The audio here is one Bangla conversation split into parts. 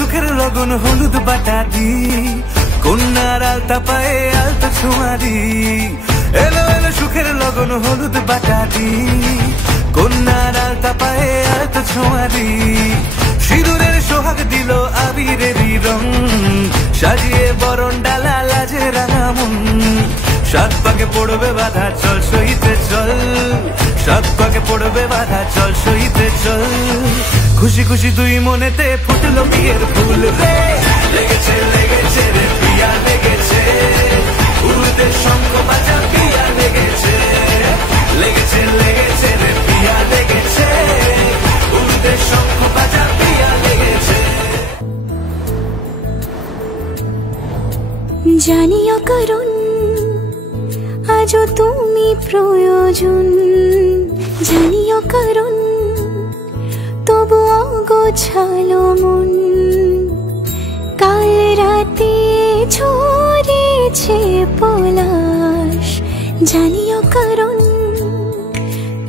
সুখের লগন হলুদ বাটা দি, কন্যার আলতা পায়ে আলতা ছোঁয়া দি। এলো এলো সুখের লগন হলুদ বাটা দি, কন্যার আলতা পায়ে আলতা ছোঁয়া দি। সিঁদুরের সোহাগ দিল আবিরেরই রং, সাজিয়ে বরণ ডালা লাজে রাঙা মন। সাত পাকে পড়বে বাধা চল সইতে চল, সাত পাকে পড়বে বাধা চল সইতে চল। খুশি খুশি দুই মনেতে ফুটলো বিয়ের ফুল রে, লেগেছে লেগেছে রে পিয়া লেগেছে, উড়তে শঙ্খ বাজা পিয়া লেগেছে, লেগেছে লেগেছে রে পিয়া লেগেছে, উড়তে শঙ্খ বাজা পিয়া লেগেছে। জানিও কারণ আজও তুমি প্রয়োজন, জানিও কারণ তবু অগোছালো মন। কাল রাতে ঝরেছে পলাশ, জানিও কারণ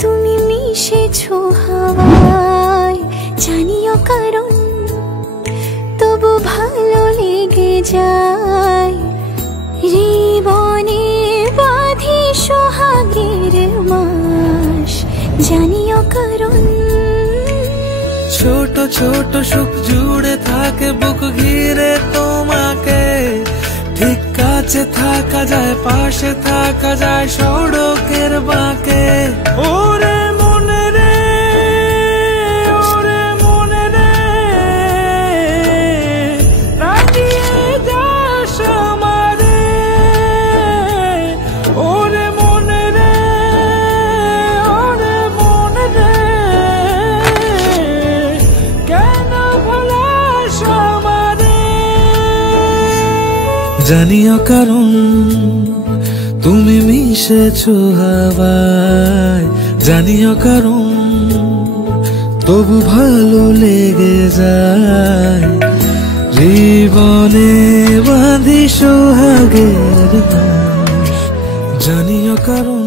তুমি মিশেছো হাওয়ায়, জানিও কারণ তবু ভালো লেগে যায়। জীবনে বাঁধি সোহাগের মাস, জানিও কারণ ছোট ছোট সুখ জুড়ে থাকে বুক ঘিরে তোমাকে, ঠিক কাছে থাকা যায় পাশে থাকা যায় সড়কের বাঁকে। ওরে মনে রে, ওরে মনে রে, রাগিয়ে যাস আমারে। ওরে মনে রে, ওরে মনে রে, কেন ভোলাস আমারে। জানিও কারণ তুমি মিশেছো হাওয়ায়, জানিও কারণ তবু ভালো লেগে যায়। জীবনে বাঁধি সোহাগের মাস, জানিও কারণ।